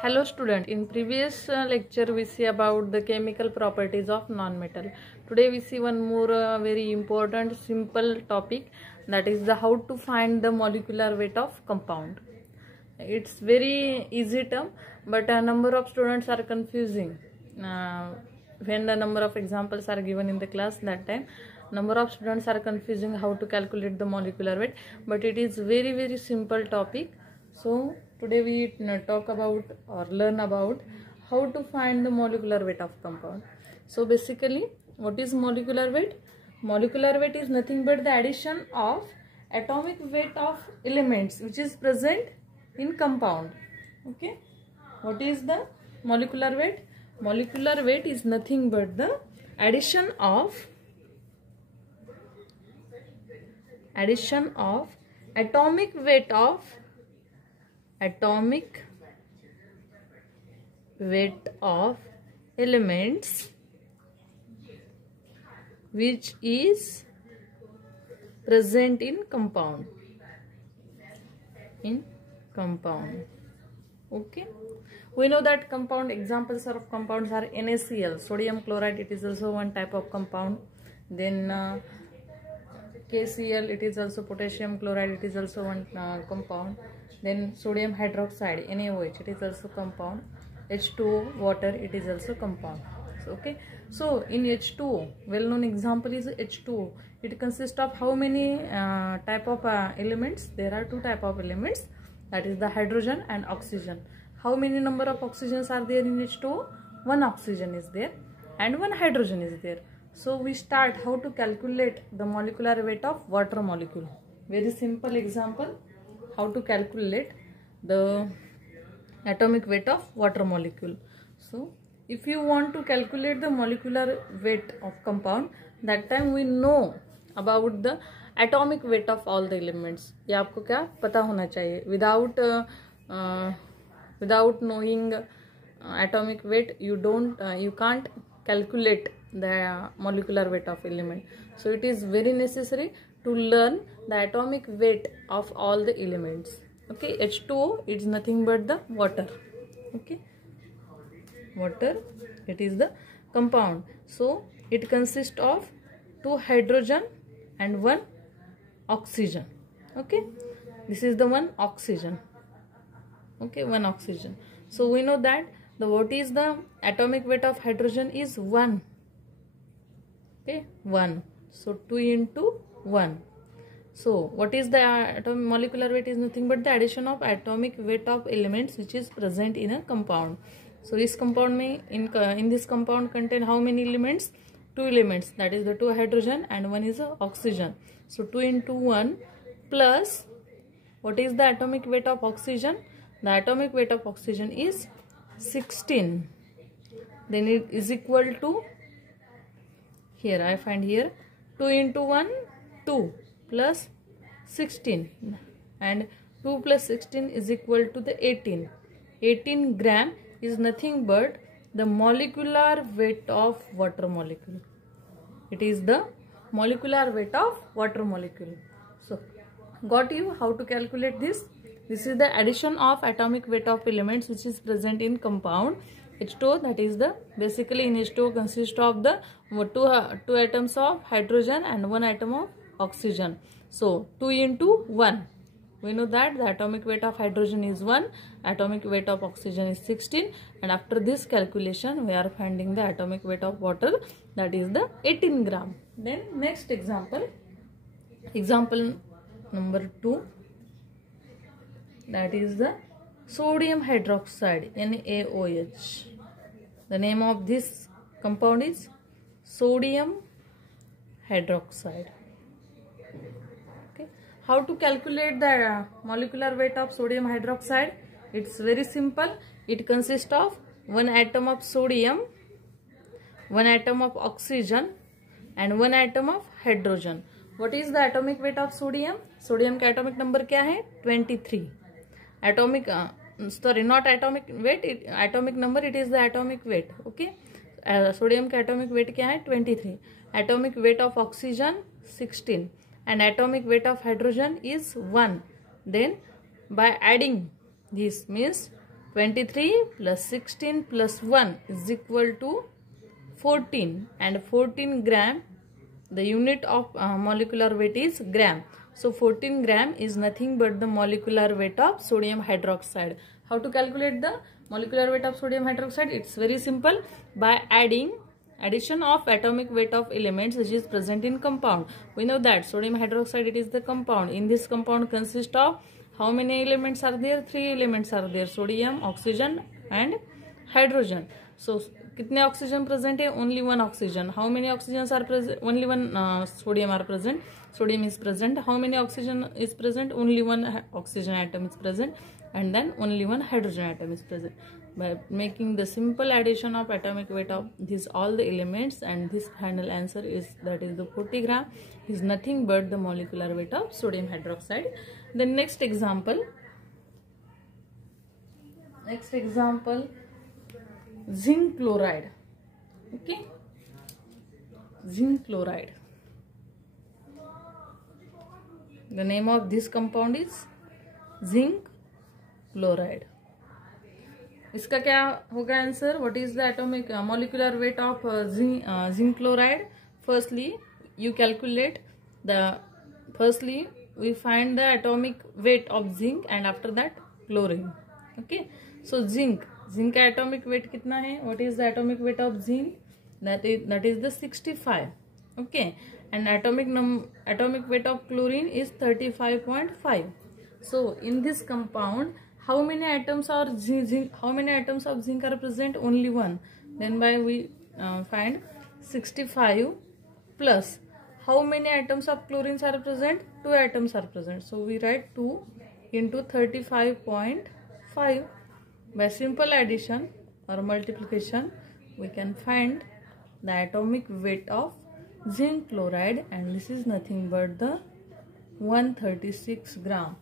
Hello student, in previous lecture we see about the chemical properties of non-metal. Today we see one more very important simple topic, that is the how to find the molecular weight of compound. It's very easy term, but a number of students are confusing. When the number of examples are given in the class, that time number of students are confusing how to calculate the molecular weight, but it is very simple topic. So today we talk about or learn about how to find the molecular weight of compound. So basically, what is molecular weight? Molecular weight is nothing but the addition of atomic weight of elements which is present in compound. Okay, what is the molecular weight? Molecular weight is nothing but the addition of atomic weight of elements which is present in compound. Okay, we know that compound examples of compounds are NaCl, sodium chloride, it is also one type of compound. Then KCl, it is also potassium chloride, it is also one compound. Then sodium hydroxide, NaOH, it is also compound. H2O, water, it is also compound. So, okay, so in H2O, well known example is H2O. It consists of how many type of elements? There are two type of elements, that is the hydrogen and oxygen. How many number of oxygens are there in H2O? One oxygen is there and one hydrogen is there. So we start how to calculate the molecular weight of water molecule. Very simple example, how to calculate the atomic weight of water molecule. So if you want to calculate the molecular weight of compound, that time we know about the atomic weight of all the elements. ये आपको क्या पता होना चाहिए. Without knowing atomic weight, you can't calculate the molecular weight of element. So it is very necessary to learn the atomic weight of all the elements. Okay, H2O is nothing but the water. Okay, water, it is the compound. So it consists of 2 hydrogen and 1 oxygen. Okay, this is the one oxygen. Okay, 1 oxygen. So we know that what is the atomic weight of hydrogen is 1. Okay, 1. So 2 into 1. So what is the atomic molecular weight? Is nothing but the addition of atomic weight of elements which is present in a compound. So this compound in this compound contain how many elements? 2 elements, that is the 2 hydrogen and 1 is oxygen. So 2 into 1 plus what is the atomic weight of oxygen? The atomic weight of oxygen is 16. Then it is equal to, here I find here 2 into 1 2 plus 16, and 2 plus 16 is equal to the 18. 18 gram is nothing but the molecular weight of water molecule. It is the molecular weight of water molecule. So got you how to calculate this? This is the addition of atomic weight of elements which is present in compound H2O. That is the basically in H2O consists of the two atoms of hydrogen and 1 atom of oxygen. So 2 into 1. We know that the atomic weight of hydrogen is 1, atomic weight of oxygen is 16, and after this calculation we are finding the atomic weight of water, that is the 18 gram. Then next example number 2, that is the sodium hydroxide, NaOH. The name of this compound is sodium hydroxide. Okay, how to calculate the molecular weight of sodium hydroxide? It's very simple. It consists of 1 atom of sodium, 1 atom of oxygen and 1 atom of hydrogen. What is the atomic weight of sodium? Sodium का atomic number क्या है? 23. Atomic sorry, not atomic weight, atomic number, it is the atomic weight. Okay, sodium का atomic weight क्या है? 23. Atomic weight of oxygen 16 and atomic weight of hydrogen is 1. Then by adding this means 23 plus 16 plus 1 is equal to 14, and 14 gram, the unit of molecular weight is gram. So 14 gram is nothing but the molecular weight of sodium hydroxide. How to calculate the molecular weight of sodium hydroxide? It's very simple. By addition of atomic weight of elements which is present in compound. We know that sodium hydroxide, it is the compound. In this compound consists of how many elements are there? 3 elements are there: sodium, oxygen and hydrogen. So कितने oxygen present है? Only one oxygen. How many oxygen are present? Only one sodium are present. Sodium is present. How many oxygen is present? Only one oxygen atom is present, and then only one hydrogen atom is present. By making the simple addition of atomic weight of these all the elements, and this final answer is, that is the 40 gram, is nothing but the molecular weight of sodium hydroxide. The next example, zinc chloride. Okay, zinc chloride. The name of this compound is zinc chloride. इसका क्या होगा answer? What is the atomic molecular weight of zinc chloride? Firstly, you calculate firstly we find the atomic weight of zinc, and after that chlorine. Okay, so zinc का atomic weight कितना है? What is the atomic weight of zinc? That is the 65. Okay, and atomic weight of chlorine is 35.5. So in this compound, how many atoms are zinc? How many atoms of zinc are present? Only one. Then we find 65 plus how many atoms of chlorine are present? 2 atoms are present. So we write 2 into 35.5. By simple addition or multiplication, we can find the atomic weight of zinc chloride, and this is nothing but the 136 gram.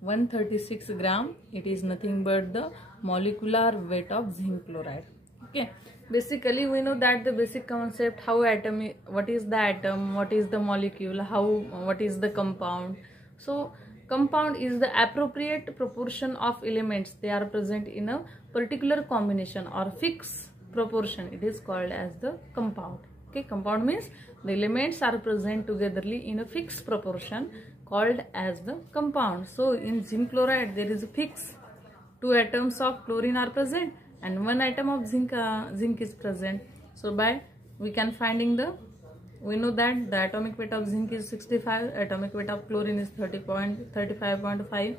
136 gram, it is nothing but the molecular weight of zinc chloride. Okay, basically we know that the basic concept, how atom, what is the atom, what is the molecule, what is the compound. So compound is the appropriate proportion of elements. They are present in a particular combination or fixed proportion. It is called as the compound. Okay, compound means the elements are present togetherly in a fixed proportion, called as the compound. So in zinc chloride there is a fixed 2 atoms of chlorine are present and 1 atom of zinc is present. So we know that the atomic weight of zinc is 65, atomic weight of chlorine is 35.5.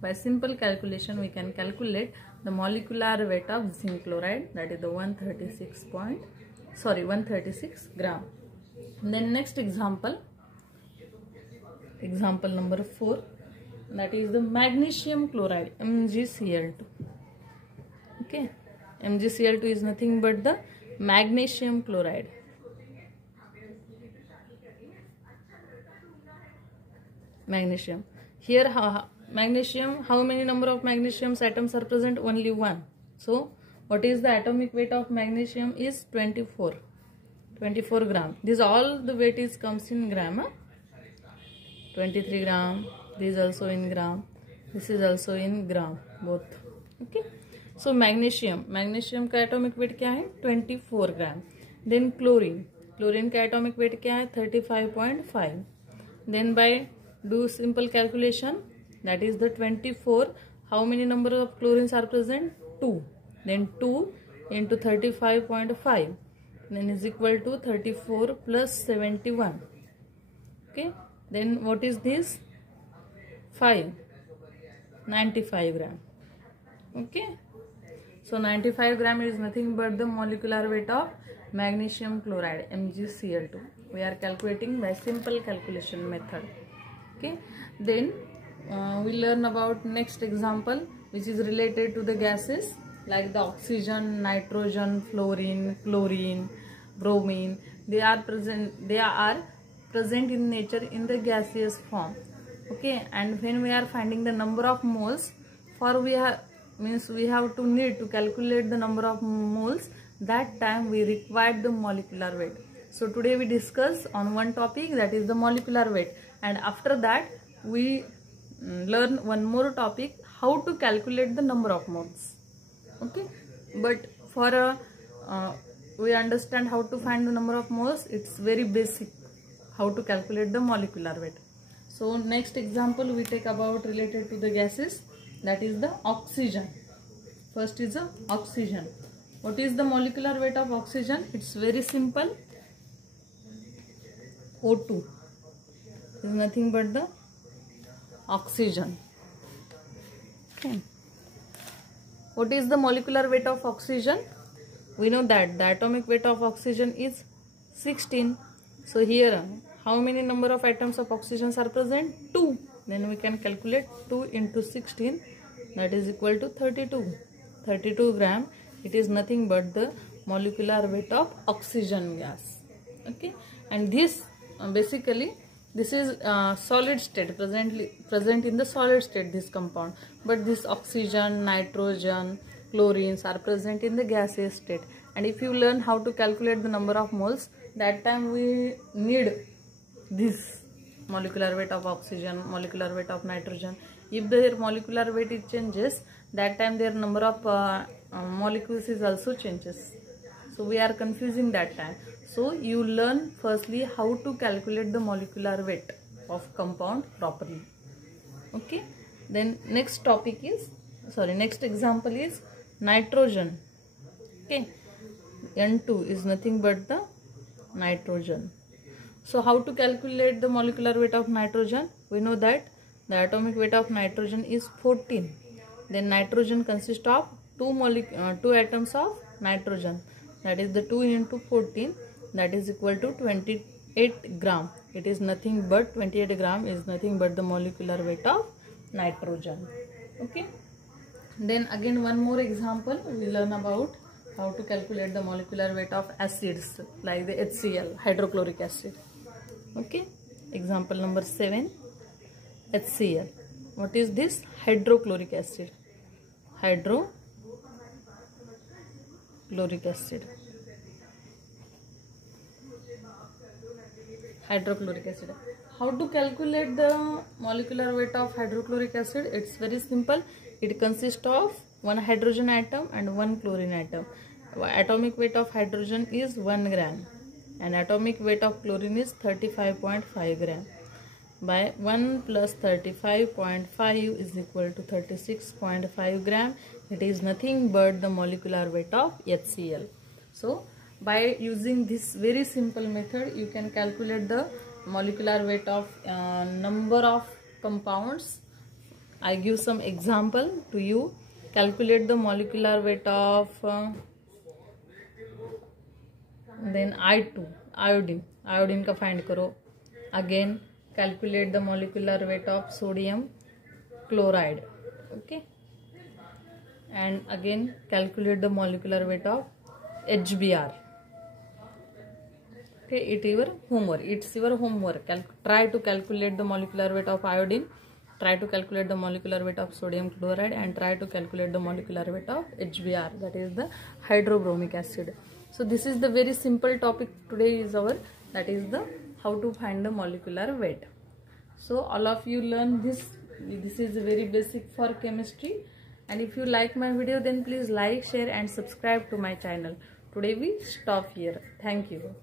By simple calculation we can calculate the molecular weight of zinc chloride, that is the 136 gram. Then next example number 4, that is the magnesium chloride, MgCl2. Okay, MgCl2 is nothing but the magnesium chloride. Magnesium. Here magnesium, how many number of magnesium atoms are present? Only one. So what is the atomic weight of magnesium? Is 24 gram. This all the weight comes in gram. 23 gram. This is also in gram. This is also in gram. Both. Okay. So magnesium का atomic weight क्या है? 24 gram. Then chlorine का atomic weight क्या है? 35.5. Then by do simple calculation, that is the 24. How many number of chlorines are present? 2. Then 2 into 35.5. Then is equal to 34 plus 71. Okay. Then what is this? 95 gram. Okay. So 95 gram is nothing but the molecular weight of magnesium chloride, MgCl2. We are calculating by simple calculation method. Okay. Then we learn about next example, which is related to the gases like the oxygen, nitrogen, fluorine, chlorine, bromine. They are present in nature in the gaseous form. Okay, and when we are finding the number of moles, we have to need to calculate the number of moles. That time we require the molecular weight. So today we discuss on one topic, that is the molecular weight, and after that we learn one more topic, how to calculate the number of moles. Okay, but for we understand how to find the number of moles. It's very basic how to calculate the molecular weight. So next example we take about related to the gases, that is the oxygen. First is the oxygen. What is the molecular weight of oxygen? It's very simple. O2 is nothing but the oxygen. Okay. What is the molecular weight of oxygen? We know that the atomic weight of oxygen is 16. So here, how many number of atoms of oxygen are present? 2. Then we can calculate 2 into 16, that is equal to 32. 32 gram. It is nothing but the molecular weight of oxygen gas. Okay, and this basically this is solid state, present in the solid state, this compound, but this oxygen, nitrogen, chlorines are present in the gaseous state. And if you learn how to calculate the number of moles, that time we need this molecular weight of oxygen, molecular weight of nitrogen. If their molecular weight it changes, that time their number of molecules is also changes. So we are confusing that time. So you learn firstly how to calculate the molecular weight of compound properly. Okay. Then next example is nitrogen. Okay. N2 is nothing but the nitrogen. So how to calculate the molecular weight of nitrogen? We know that the atomic weight of nitrogen is 14. Then nitrogen consists of two atoms of nitrogen. That is the 2 into 14. That is equal to 28 gram. It is nothing but 28 gram is nothing but the molecular weight of nitrogen. Okay. Then again one more example we learn about how to calculate the molecular weight of acids like the HCl, hydrochloric acid. Okay. Example number 7, HCl. What is this? Hydrochloric acid. Hydrochloric acid. How to calculate the molecular weight of hydrochloric acid? It's very simple. It consists of one hydrogen atom and one chlorine atom. Atomic weight of hydrogen is 1 gram and atomic weight of chlorine is 35.5 gram. By 1 plus 35.5 is equal to 36.5 gram. It is nothing but the molecular weight of HCl. So by using this very simple method, you can calculate the molecular weight of number of compounds. I give some example to you. Calculate the molecular weight of then I2, iodine का find करो. Again calculate the molecular weight of sodium chloride. Okay, and again calculate the molecular weight of HBr. Okay, it's your homework. Try to calculate the molecular weight of iodine, try to calculate the molecular weight of sodium chloride, and try to calculate the molecular weight of HBr, that is the hydrobromic acid. So this is the very simple topic today is our, that is the how to find the molecular weight. So all of you learn this. This is very basic for chemistry, and if you like my video then please like, share and subscribe to my channel. Today we stop here. Thank you.